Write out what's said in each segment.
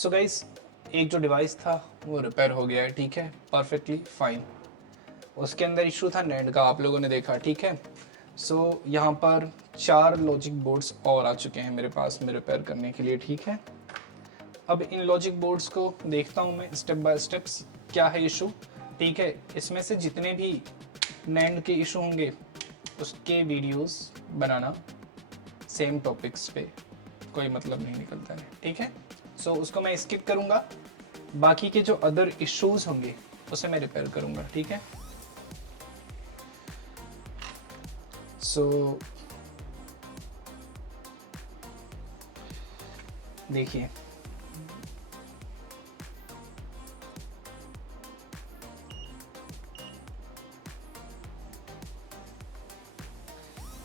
So guys, एक जो device था वो रिपेयर हो गया है, ठीक है, परफेक्टली फाइन। उसके अंदर इशू था नेट का, आप लोगों ने देखा, ठीक है। सो यहाँ पर 4 लॉजिक बोर्ड्स और आ चुके हैं मेरे पास में रिपेयर करने के लिए, ठीक है। अब इन लॉजिक बोर्ड्स को देखता हूँ मैं स्टेप बाय स्टेप्स, क्या है इशू, ठीक है। इसमें से जितने भी नैंड के इशू होंगे उसके वीडियोस बनाना सेम टॉपिक्स पे कोई मतलब नहीं निकलता है, ठीक है। सो उसको मैं स्किप करूँगा, बाकी के जो अदर इश्यूज होंगे उसे मैं रिपेयर करूँगा, ठीक है। सो देखिए,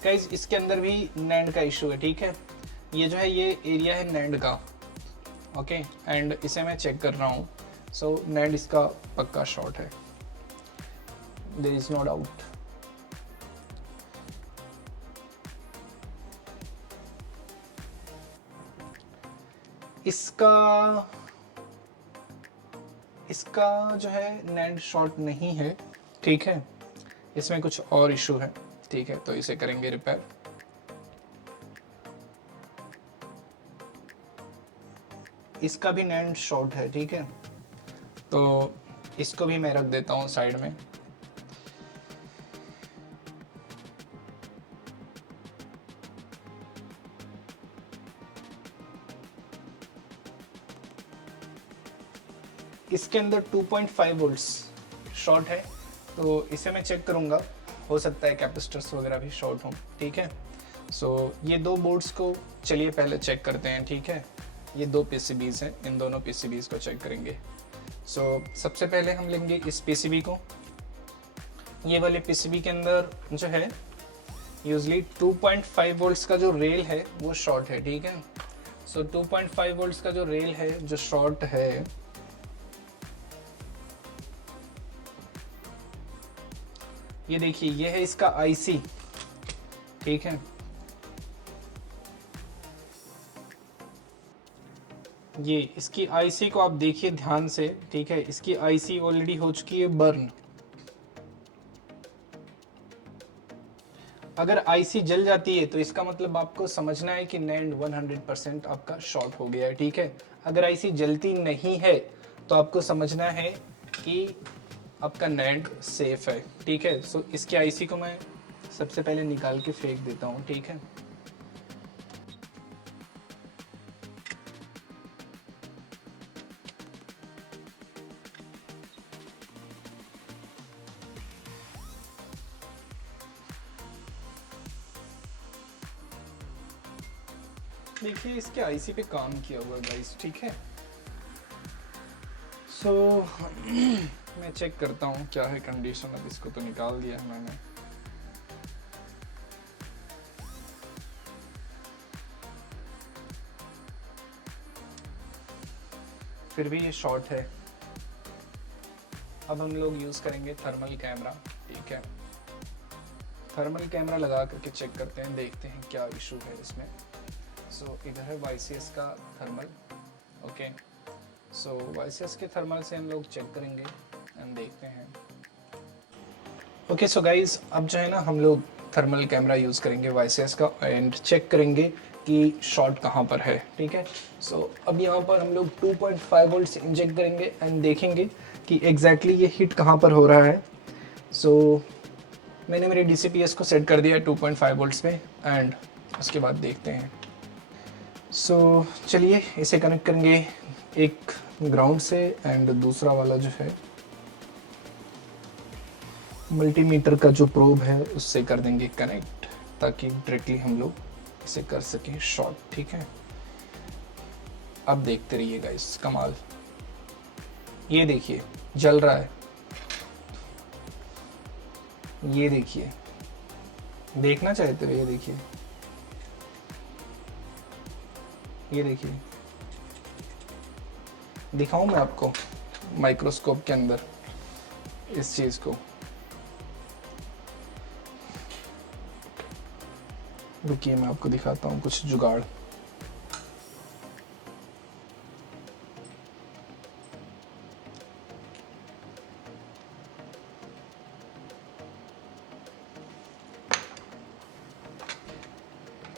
गाइस इसके अंदर भी नैंड का इशू है, ठीक है। ये जो है ये एरिया है नैंड का, ओके, एंड इसे मैं चेक कर रहा हूँ। सो नैंड इसका पक्का शॉर्ट है, देयर इज नो डाउट। इसका इसका जो है नैंड शॉर्ट नहीं है, ठीक है। इसमें कुछ और इशू है, ठीक है, तो इसे करेंगे रिपेयर। इसका भी नैंड शॉर्ट है, ठीक है, तो इसको भी मैं रख देता हूँ साइड में। इसके अंदर 2.5 वोल्ट्स शॉर्ट है, तो इसे मैं चेक करूँगा, हो सकता है कैपेसिटर्स वगैरह भी शॉर्ट हों, ठीक है। सो ये दो बोर्ड्स को चलिए पहले चेक करते हैं, ठीक है। ये दो पीसीबीज हैं, इन दोनों पीसीबीज को चेक करेंगे। सो सबसे पहले हम लेंगे इस पीसीबी को। ये वाले पीसीबी के अंदर जो है यूजली 2.5 वोल्ट्स का जो रेल है वो शॉर्ट है, ठीक है। सो 2.5 वोल्ट्स का जो रेल है जो शॉर्ट है, ये देखिए, ये है इसका आईसी, ठीक है। ये इसकी आईसी को आप देखिए ध्यान से, ठीक है। इसकी आईसी ऑलरेडी हो चुकी है बर्न। अगर आईसी जल जाती है तो इसका मतलब आपको समझना है कि नैंड 100% आपका शॉर्ट हो गया है, ठीक है। अगर आईसी जलती नहीं है तो आपको समझना है कि आपका नैंड सेफ है, ठीक है। सो इसकी आईसी को मैं सबसे पहले निकाल के फेंक देता हूँ, ठीक है। देखिए इसके आईसी पे काम किया हुआ गाइस, ठीक है। सो मैं चेक करता हूँ क्या है कंडीशन। अब इसको तो निकाल दिया है मैंने, फिर भी ये शॉर्ट है। अब हम लोग यूज़ करेंगे थर्मल कैमरा, ठीक है। थर्मल कैमरा लगा करके चेक करते हैं, देखते हैं क्या इशू है इसमें। सो इधर है YCS का थर्मल, ओके। सो YCS के थर्मल से हम लोग चेक करेंगे एंड देखते हैं। ओके सो गाइज, अब जो है ना हम लोग थर्मल कैमरा यूज़ करेंगे YCS का एंड चेक करेंगे कि शॉर्ट कहाँ पर है, ठीक है। सो अब यहाँ पर हम लोग 2.5 वोल्ट इंजेक्ट करेंगे एंड देखेंगे कि एग्जैक्टली ये हिट कहाँ पर हो रहा है। सो मैंने मेरे DCPS को सेट कर दिया है 2.5 वोल्ट्स पे एंड उसके बाद देखते हैं। सो चलिए इसे कनेक्ट करेंगे एक ग्राउंड से एंड दूसरा वाला जो है मल्टीमीटर का जो प्रोब है उससे कर देंगे कनेक्ट, ताकि डायरेक्टली हम लोग इसे कर सकें शॉर्ट, ठीक है। अब देखते रहिए गाइस कमाल। ये देखिए जल रहा है, ये देखिए, देखना चाहते हो, ये देखिए, ये देखिए, दिखाऊं मैं आपको माइक्रोस्कोप के अंदर इस चीज को। रुकिए मैं आपको दिखाता हूँ कुछ जुगाड़।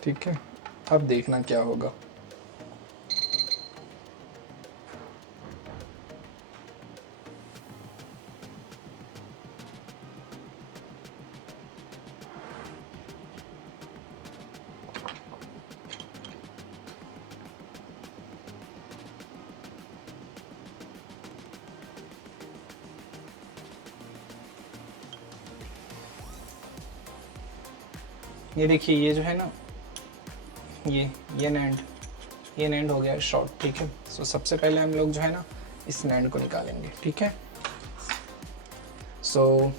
ठीक है, अब देखना क्या होगा। ये देखिए, ये जो है ना, ये नैंड हो गया शॉर्ट, ठीक है। सो सबसे पहले हम लोग जो है ना इस नैंड को निकालेंगे, ठीक है। सो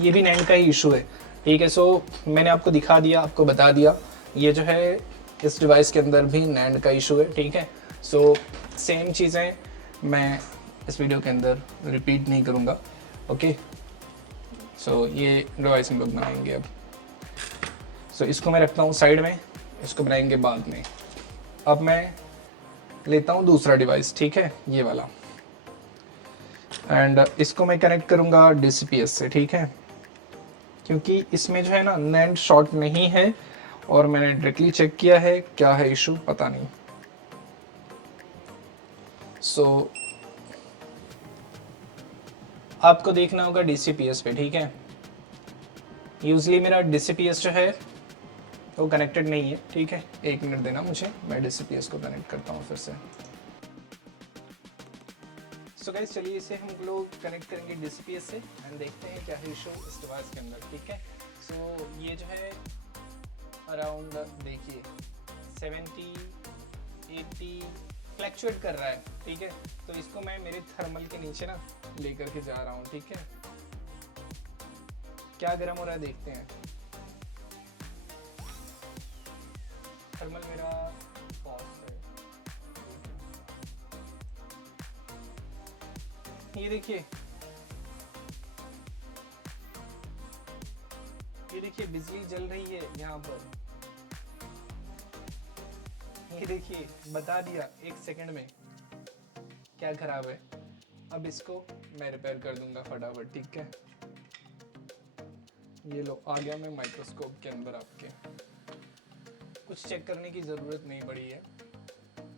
ये भी नैंड का ही इशू है, ठीक है। सो मैंने आपको दिखा दिया, आपको बता दिया, ये जो है इस डिवाइस के अंदर भी नैंड का इशू है, ठीक है। सो सेम चीज़ें मैं इस वीडियो के अंदर रिपीट नहीं करूँगा, ओके। सो ये डिवाइस हम लोग बनाएंगे अब। सो इसको मैं रखता हूँ साइड में, इसको बनाएंगे बाद में। अब मैं लेता हूँ दूसरा डिवाइस, ठीक है, ये वाला, एंड इसको मैं कनेक्ट करूँगा DCPS से, ठीक है, क्योंकि इसमें जो है ना नैंड शॉर्ट नहीं है, और मैंने डायरेक्टली चेक किया है, क्या है इशू पता नहीं। सो आपको देखना होगा DCPS पे, ठीक है। यूजली मेरा DCPS जो है वो कनेक्टेड नहीं है, ठीक है। 1 मिनट देना मुझे, मैं DCPS को कनेक्ट करता हूँ फिर से। सो गाइस, चलिए इसे हम लोग कनेक्ट करेंगे DCPS से एंड देखते हैं क्या है इशू इस डिवाइस के अंदर, ठीक है। सो ये जो है अराउंड देखिए 70 80 फ्लैक्चुएट कर रहा है, ठीक है। तो इसको मैं मेरे थर्मल के नीचे ना लेकर के जा रहा हूँ, ठीक है। क्या गर्म हो रहा है देखते हैं। थर्मल मेरा फास्ट है, ये देखिए, ये देखिए बिजली जल रही है यहाँ पर, ये देखिए बता दिया 1 सेकंड में क्या खराब है। अब इसको मैं रिपेयर कर दूंगा फटाफट, ठीक है। ये लो, आ गया मैं माइक्रोस्कोप के अंदर आपके। कुछ चेक करने की ज़रूरत नहीं पड़ी है,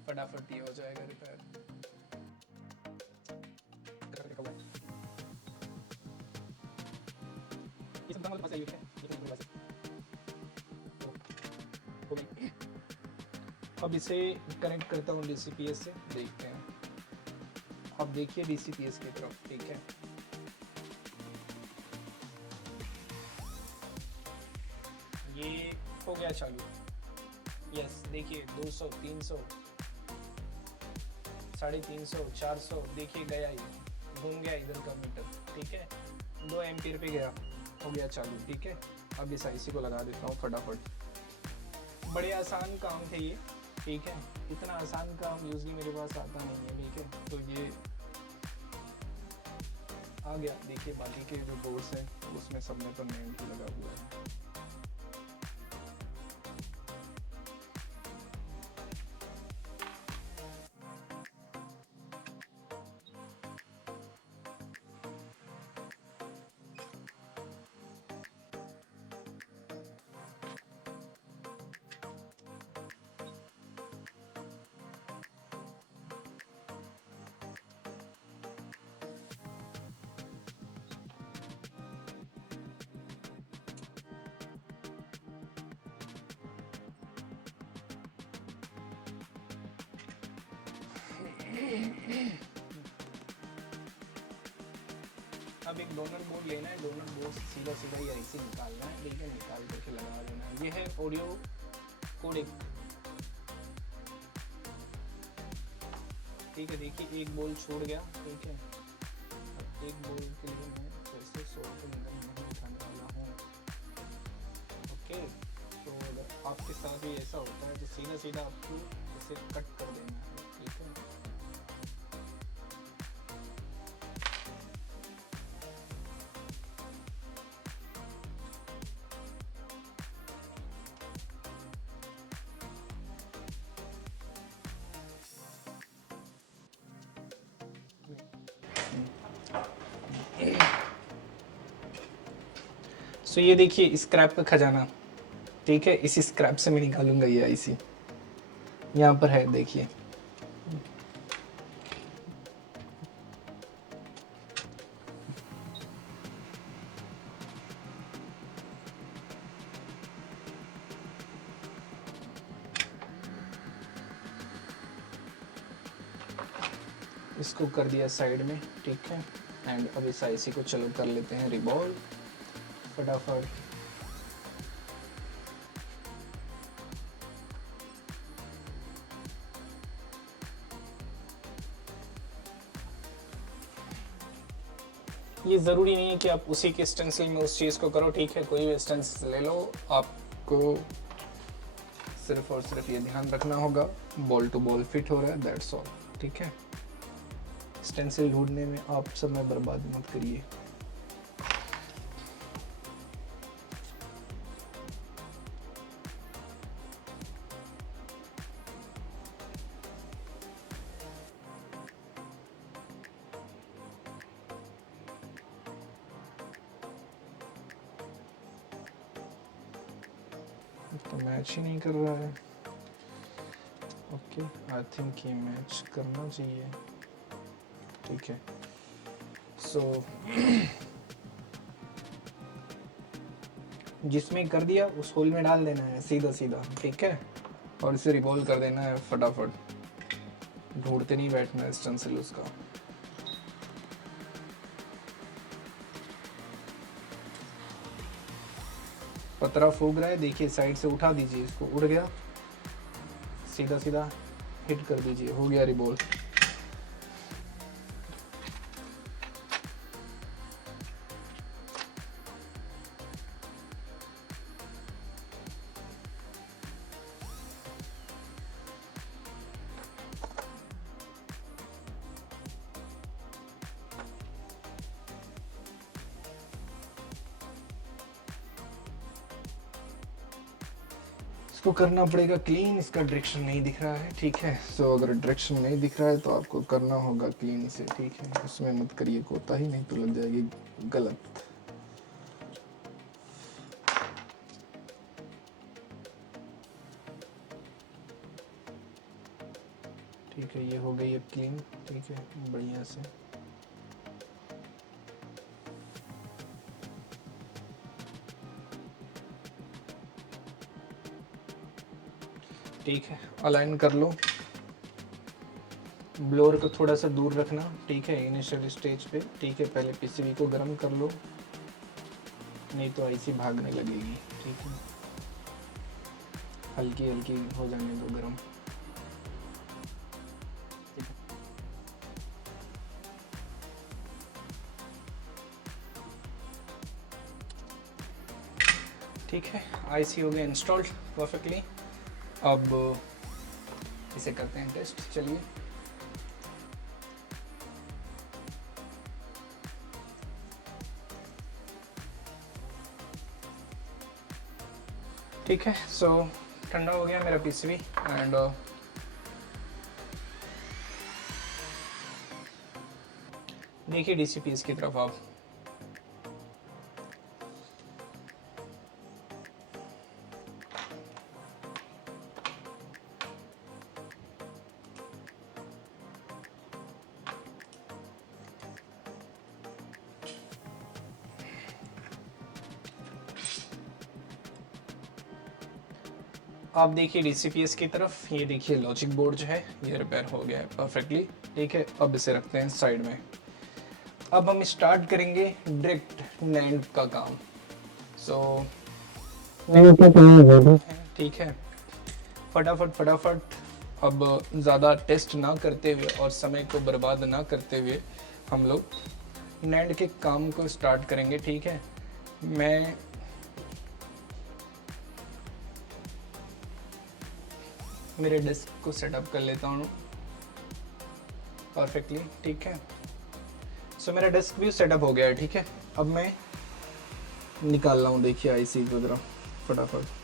फटाफट ये हो जाएगा रिपेयर। अब इसे कनेक्ट करता हूँ DCPS से, देखते हैं। अब देखिए DCPS की तरफ, ठीक है। ये हो गया चालू, यस देखिए 200 300 350 400, देखिए गया, ये घूम गया इधर का मीटर, ठीक है। 2 एम्पीयर पे गया, हो गया चालू, ठीक है। अब इस IC को लगा देता हूँ फटाफट। बड़े आसान काम थे ये, ठीक है। इतना आसान काम यूजली मेरे पास आता नहीं है, ठीक है। तो ये आ गया, देखिए बाकी के जो बोर्ड्स हैं उसमें सब में तो नेम ही लगा हुआ है। अब एक डोनर बोर्ड लेना है, डोनर बोर्ड से सीधा सीधा ये IC निकालना है, ठीक है। निकाल करके लगा देना है। ये है ऑडियो कोडेक, ठीक है। देखिए एक बोल छोड़ गया, ठीक है। एक बोल के लिए मैं फिर से 100 के अंदर नहीं उठाने वाला हूँ, ओके। तो अगर आपके साथ भी ऐसा होता है तो सीधा सीधा आपको इसे कट कर देना है, ठीक है। सो ये देखिए स्क्रैप का खजाना, ठीक है, इसी स्क्रैप से मैं निकालूंगा ये आईसी, यहाँ पर है देखिए। इसको कर दिया साइड में, ठीक है। एंड अब इस आईसी को चलो कर लेते हैं रिबॉल फटाफट। ये ज़रूरी नहीं है कि आप उसी के स्टेंसिल में उस चीज़ को करो, ठीक है। कोई भी स्टेंसिल ले लो, आपको सिर्फ और सिर्फ ये ध्यान रखना होगा बॉल टू बॉल फिट हो रहा है, दैट्स ऑल, ठीक है। स्टेंसिल ढूंढने में आप समय बर्बाद मत करिए। तो मैच ही नहीं कर रहा है। ओके, आई थिंक ये मैच करना चाहिए, ठीक है। सो जिसमें कर दिया उस होल में डाल देना है सीधा सीधा, ठीक है। और इसे रिवॉल्व कर देना है फटाफट, ढूंढते नहीं बैठना है स्टेंसिल उसका। पतरा फूक रहा है, देखिए साइड से उठा दीजिए इसको, उड़ गया, सीधा सीधा हिट कर दीजिए, हो गया रिबॉल। इसको करना पड़ेगा क्लीन, इसका डायरेक्शन नहीं दिख रहा है, ठीक है। सो अगर डायरेक्शन नहीं दिख रहा है तो आपको करना होगा क्लीन इसे, ठीक है। उसमें मत करिए कोताही, नहीं तो लग जाएगी गलत। ठीक है, ये हो गई अब क्लीन, ठीक है, बढ़िया से। ठीक है, अलाइन कर लो। ब्लोअर को थोड़ा सा दूर रखना, ठीक है, इनिशियल स्टेज पे, ठीक है। पहले पीसीबी को गर्म कर लो, नहीं तो आईसी भागने लगेगी, ठीक है। हल्की हल्की हो जाने दो गर्म। ठीक है, आईसी हो गया इंस्टॉल्ड परफेक्टली। अब इसे करते हैं टेस्ट, चलिए। ठीक है, सो ठंडा हो गया मेरा पीसीबी एंड देखिए डीसीपीएस की तरफ आप। आप देखिए डीसीपीएस की तरफ, ये देखिए लॉजिक बोर्ड जो है ये रिपेयर हो गया है परफेक्टली, ठीक है। अब इसे रखते हैं साइड में। अब हम स्टार्ट करेंगे डायरेक्ट नैंड का काम। सो ठीक है, फटाफट फटाफट। अब ज़्यादा टेस्ट ना करते हुए और समय को बर्बाद ना करते हुए हम लोग नैंड के काम को स्टार्ट करेंगे, ठीक है। मैं मेरे डेस्क को सेटअप कर लेता हूँ परफेक्टली, ठीक है। सो मेरा डेस्क भी सेटअप हो गया है, ठीक है। अब मैं निकाल रहा हूँ, देखिए आईसी वगैरह फटाफट।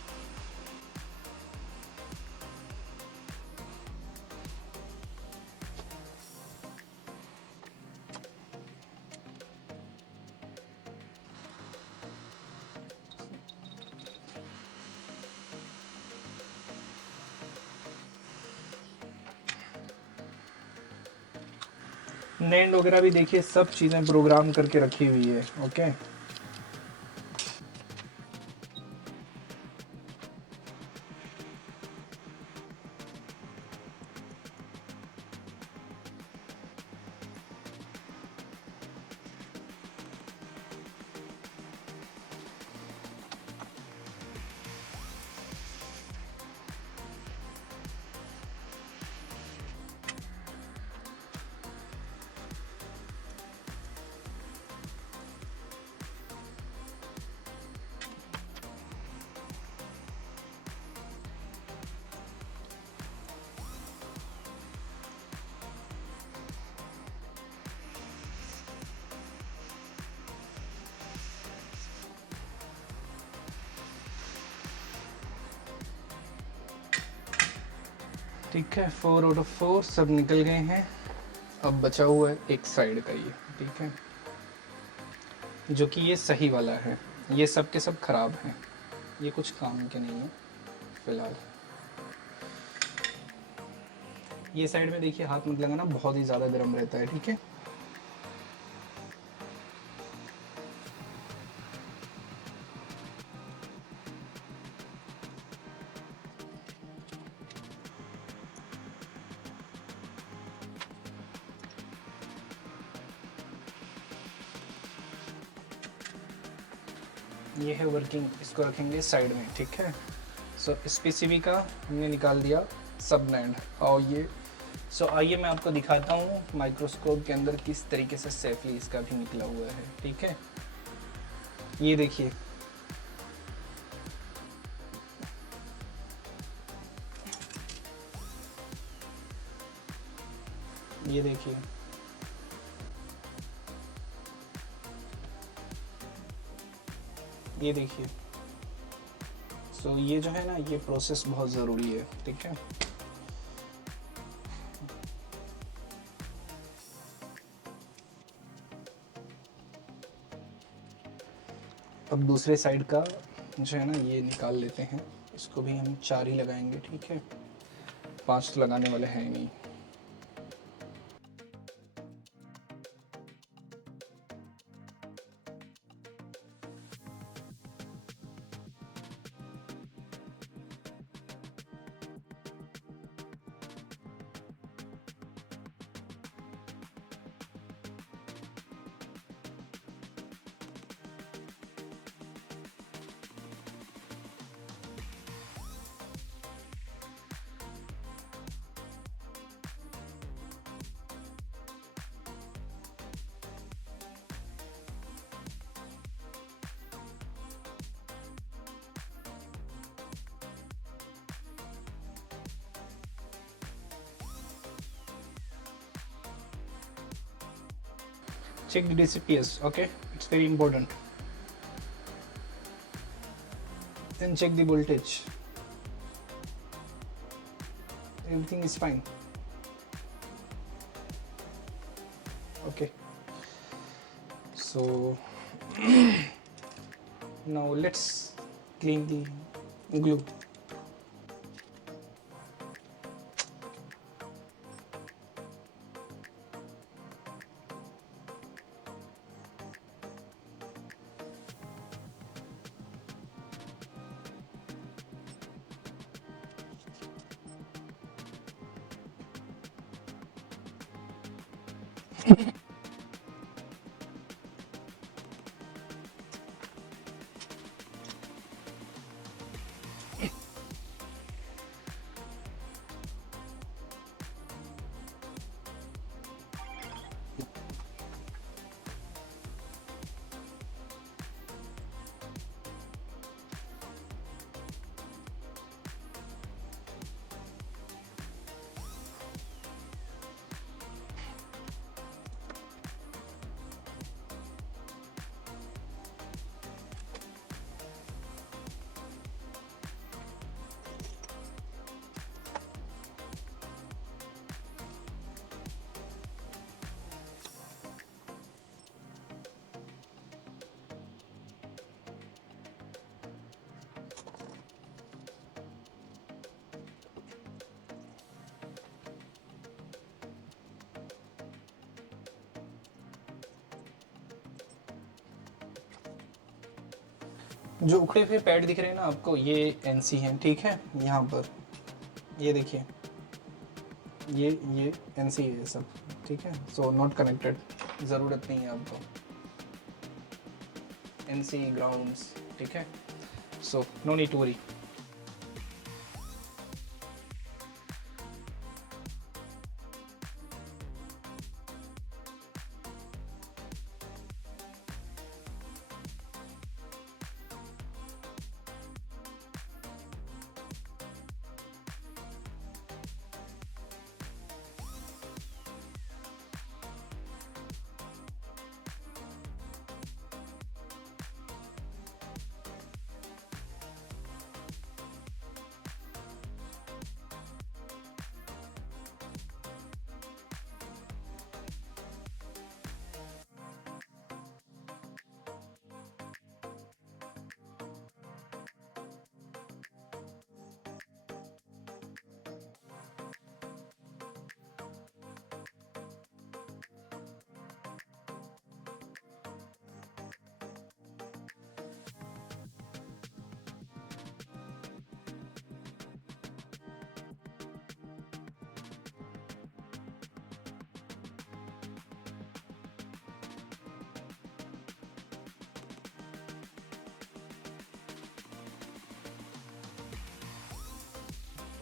नेंड वगैरह भी देखिए, सब चीज़ें प्रोग्राम करके रखी हुई है। ओके, ठीक है, 4 आउट ऑफ 4 सब निकल गए हैं। अब बचा हुआ है एक साइड का ये, ठीक है, जो कि ये सही वाला है। ये सब के सब खराब हैं, ये कुछ काम के नहीं है फिलहाल। ये साइड में देखिए हाथ मत लगाना, बहुत ही ज़्यादा गर्म रहता है। ठीक है, ये है वर्किंग, इसको रखेंगे साइड में। ठीक है, सो इस पीसीबी का हमने निकाल दिया सब नैंड। और ये आइए मैं आपको दिखाता हूँ माइक्रोस्कोप के अंदर किस तरीके से सेफली इसका भी निकला हुआ है। ठीक है, ये देखिए, ये देखिए, ये देखिए। सो ये जो है ना, ये प्रोसेस बहुत ज़रूरी है। ठीक है, अब दूसरे साइड का जो है ना, ये निकाल लेते हैं। इसको भी हम 4 ही लगाएंगे। ठीक है, 5 तो लगाने वाले हैं नहीं। Check the DCPS, okay, it's very important. Then check the voltage, everything is fine. Okay, so now let's clean the glue. जो उखड़े हुए पैड दिख रहे हैं ना आपको, ये एनसी हैं, ठीक है। यहाँ पर ये देखिए, ये एनसी है ये सब, ठीक है। सो नॉट कनेक्टेड, ज़रूरत नहीं है आपको एनसी ग्राउंड्स, ठीक है। So no need to worry.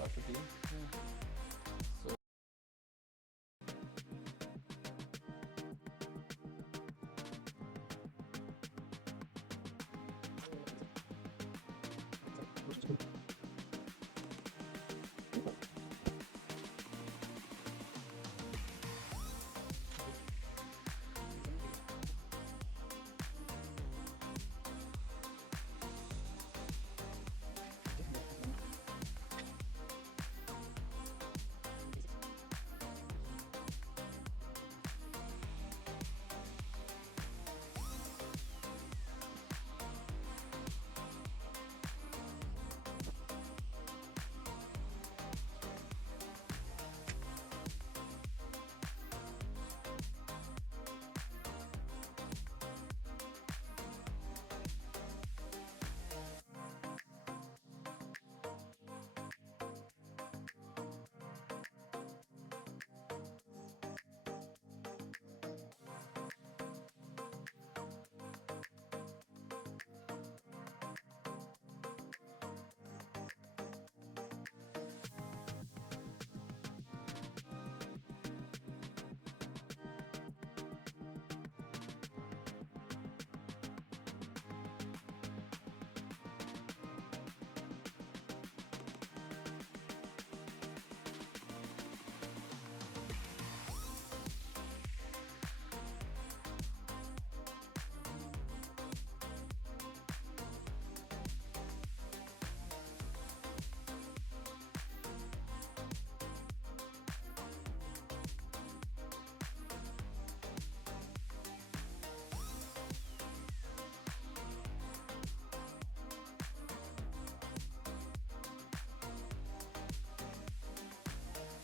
Perfectly. So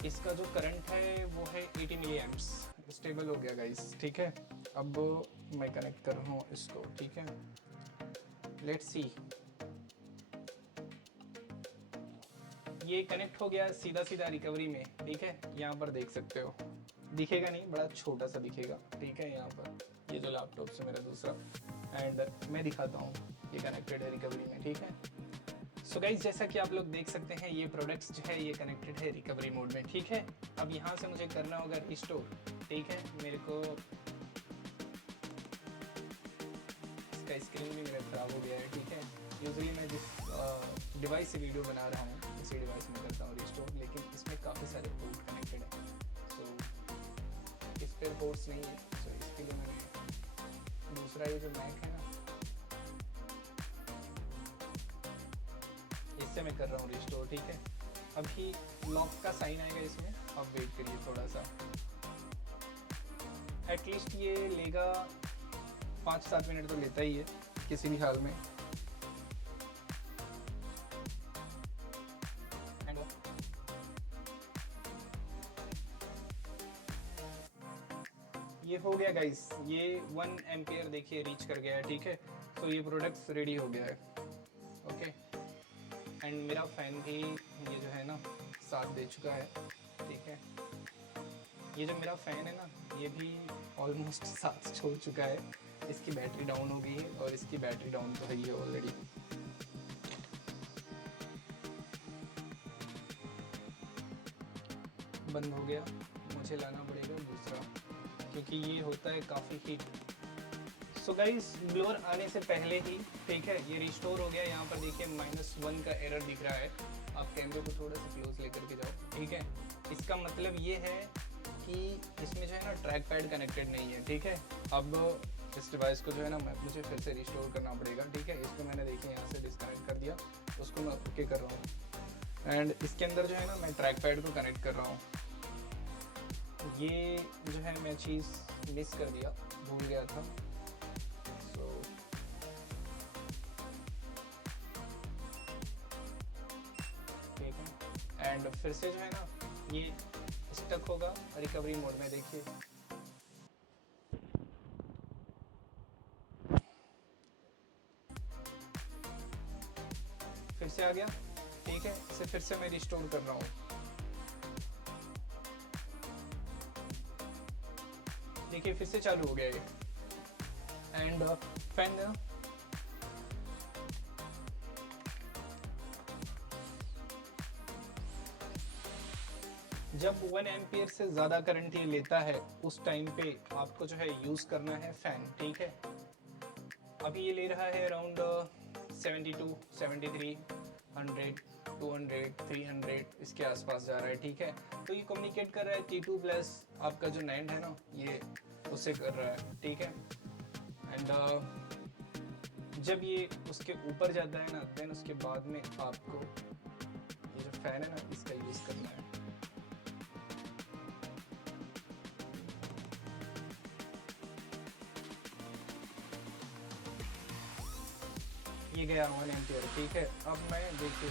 इसका जो करंट है वो है 80 मिली एम्प्स, स्टेबल हो गया गाइस, ठीक है। अब मैं कनेक्ट कर रहा हूँ इसको, ठीक है। लेट्स सी, ये कनेक्ट हो गया सीधा सीधा रिकवरी में, ठीक है। यहाँ पर देख सकते हो, दिखेगा नहीं, बड़ा छोटा सा दिखेगा, ठीक है। यहाँ पर ये जो लैपटॉप से मेरा दूसरा, एंड मैं दिखाता हूँ, ये कनेक्टेड है रिकवरी में, ठीक है। सो गाइज, जैसा कि आप लोग देख सकते हैं, ये प्रोडक्ट्स जो है ये कनेक्टेड है रिकवरी मोड में, ठीक है। अब यहाँ से मुझे करना होगा रिस्टोर, ठीक है। मेरे को इसका स्क्रीन भी मेरा ख़राब हो गया है, ठीक है। यूजुअली मैं जिस डिवाइस से वीडियो बना रहा हूँ उसी डिवाइस में करता हूँ रिस्टोर, लेकिन इसमें काफ़ी सारे पोर्ट कनेक्टेड हैं, सो इस पर पोर्ट्स नहीं है। सो इसके लिए मैंने दूसरा ये जो मैक है ना, इससे मैं कर रहा हूँ रिस्टोर, ठीक है। अभी लॉक का साइन आएगा इसमें, अब वेट करिए थोड़ा सा, एटलीस्ट ये लेगा 5-7 मिनट तो लेता ही है किसी भी हाल में। ये हो गया गाइस, ये 1 एम्पियर देखिए रीच कर गया है, ठीक है। तो ये प्रोडक्ट्स रेडी हो गया है। एंड मेरा फ़ैन भी ये जो है ना साथ दे चुका है, ठीक है। ये जो मेरा फ़ैन है ना, ये भी ऑलमोस्ट साथ छोड़ चुका है। इसकी बैटरी डाउन हो गई है और इसकी बैटरी डाउन तो है ही ऑलरेडी। बंद हो गया, मुझे लाना पड़ेगा दूसरा क्योंकि ये होता है काफ़ी हीट। सो गाइस, ब्लोअर आने से पहले ही, ठीक है, ये रिस्टोर हो गया। यहाँ पर देखिए -1 का एरर दिख रहा है। आप कैमरे को थोड़ा सा क्लोज लेकर के जाओ, ठीक है। इसका मतलब ये है कि इसमें जो है ना ट्रैक पैड कनेक्टेड नहीं है, ठीक है। अब इस डिवाइस को जो है ना मुझे फिर से रिस्टोर करना पड़ेगा, ठीक है। इसको मैंने देखिए यहाँ से डिस्कनेक्ट कर दिया, उसको मैं ओके कर रहा हूँ एंड इसके अंदर जो है ना मैं ट्रैक पैड को कनेक्ट कर रहा हूँ। ये जो है मैं चीज़ मिस कर दिया, भूल गया था। सो ठीक है, एंड फिर से जो है ना ये स्टक होगा रिकवरी मोड में, देखिए। फिर से आ गया, ठीक है। इसे फिर से मैं रिस्टोर कर रहा हूँ। देखिए फिर से चालू हो गया ये एंड फैन देना। जब 1 एम्पियर से ज़्यादा करंट ये लेता है उस टाइम पे आपको जो है यूज़ करना है फ़ैन, ठीक है। अभी ये ले रहा है अराउंड 72, 73, 100, 200, 300 इसके आसपास जा रहा है, ठीक है। तो ये कम्युनिकेट कर रहा है T2 प्लस आपका जो नैंड है ना, ये उससे कर रहा है, ठीक है। एंड जब ये उसके ऊपर जाता है ना, देन उसके बाद में आपको ये जो फ़ैन है ना इसका यूज़ करना है। ये गया 1 एम्पियर, ठीक है। अब मैं देखिए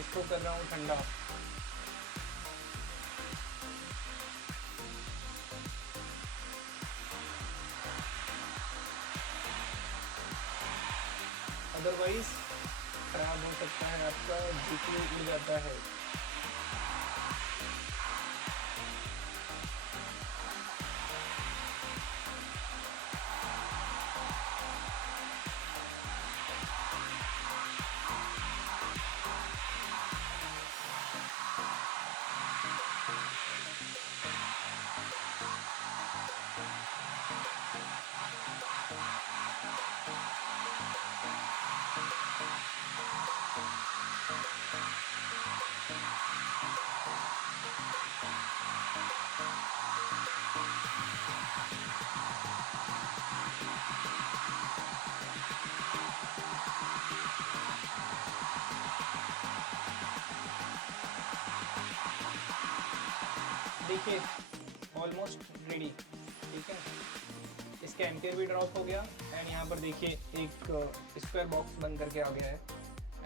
इसको कर रहा हूँ ठंडा। अदरवाइज खराब हो सकता है, आपका जीपीयू उड़ जाता है। देखिए ऑलमोस्ट रेडी, ठीक है। इसका एम्पियर भी ड्रॉप हो गया एंड यहाँ पर देखिए एक स्क्वायर बॉक्स बन करके आ गया है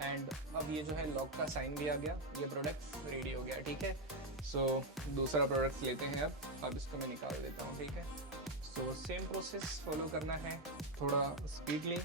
एंड अब ये जो है लॉक का साइन भी आ गया। ये प्रोडक्ट रेडी हो गया, ठीक है। सो दूसरा प्रोडक्ट लेते हैं अब इसको मैं निकाल देता हूँ, ठीक है। सो सेम प्रोसेस फॉलो करना है थोड़ा स्पीडली।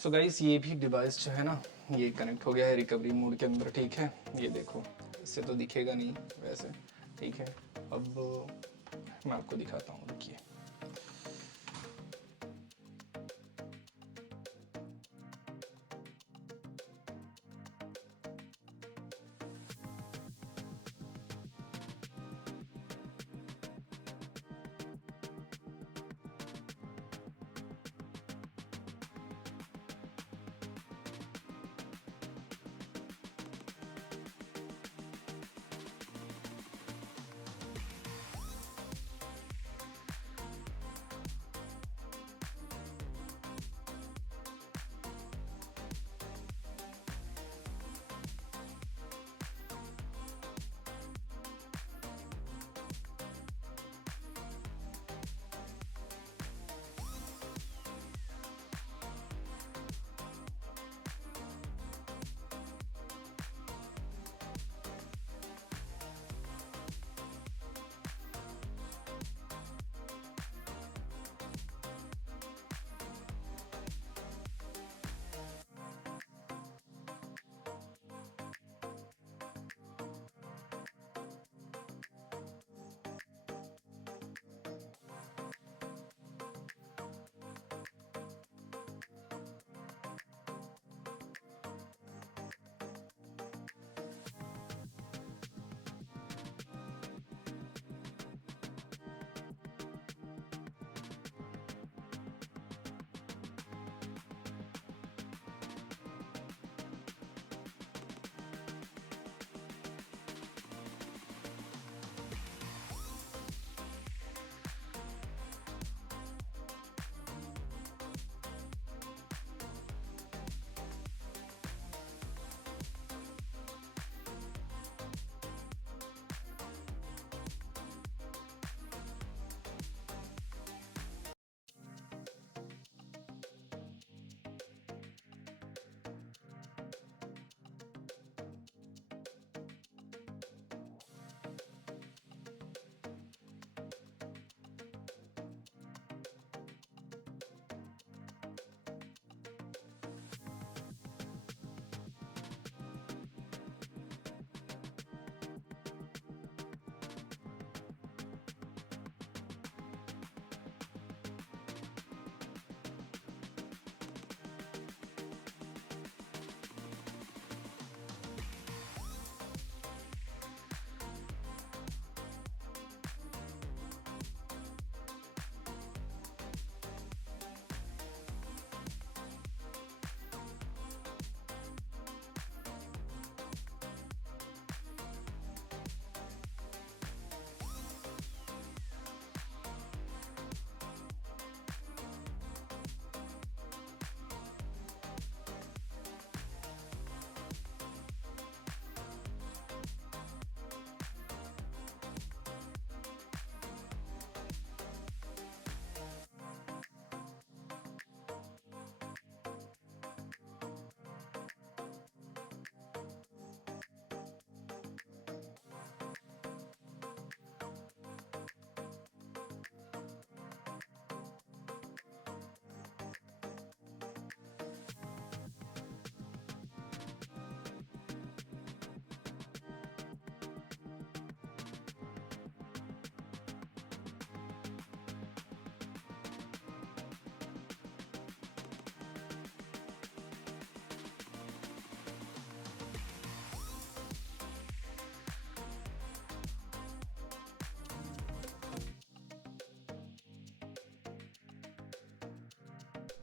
सो गाइस ये भी डिवाइस जो है ना ये कनेक्ट हो गया है रिकवरी मोड के अंदर, ठीक है। ये देखो, इससे तो दिखेगा नहीं वैसे, ठीक है। अब मैं आपको दिखाता हूँ, रुकिए।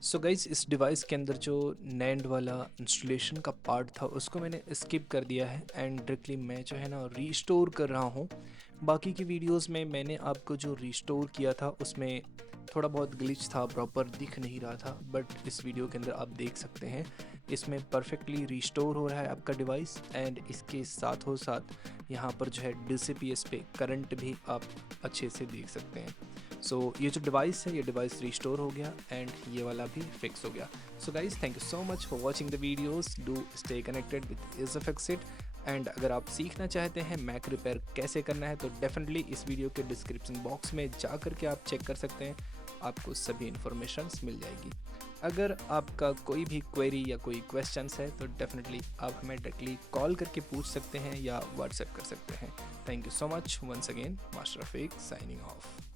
सो गाइज इस डिवाइस के अंदर जो नैंड वाला इंस्टॉलेशन का पार्ट था उसको मैंने स्किप कर दिया है एंड डायरेक्टली मैं जो है ना रीस्टोर कर रहा हूँ। बाकी की वीडियोस में मैंने आपको जो रीस्टोर किया था उसमें थोड़ा बहुत ग्लिच था, प्रॉपर दिख नहीं रहा था, बट इस वीडियो के अंदर आप देख सकते हैं इसमें परफेक्टली रीस्टोर हो रहा है आपका डिवाइस। एंड इसके साथों साथ यहाँ पर जो है DCPS पे करंट भी आप अच्छे से देख सकते हैं। सो ये जो डिवाइस है ये डिवाइस रिस्टोर हो गया एंड ये वाला भी फिक्स हो गया। So guys thank you so much for watching the videos, do stay connected with ISAFixit। And अगर आप सीखना चाहते हैं मैक रिपेयर कैसे करना है तो डेफिनेटली इस वीडियो के डिस्क्रिप्शन बॉक्स में जा कर के आप चेक कर सकते हैं, आपको सभी इन्फॉर्मेशन मिल जाएगी। अगर आपका कोई भी क्वेरी या कोई क्वेश्चंस है तो डेफिनेटली आप हमें डायरेक्टली कॉल करके पूछ सकते हैं या व्हाट्सएप कर सकते हैं। Thank you so much once again, master Rafiq signing of.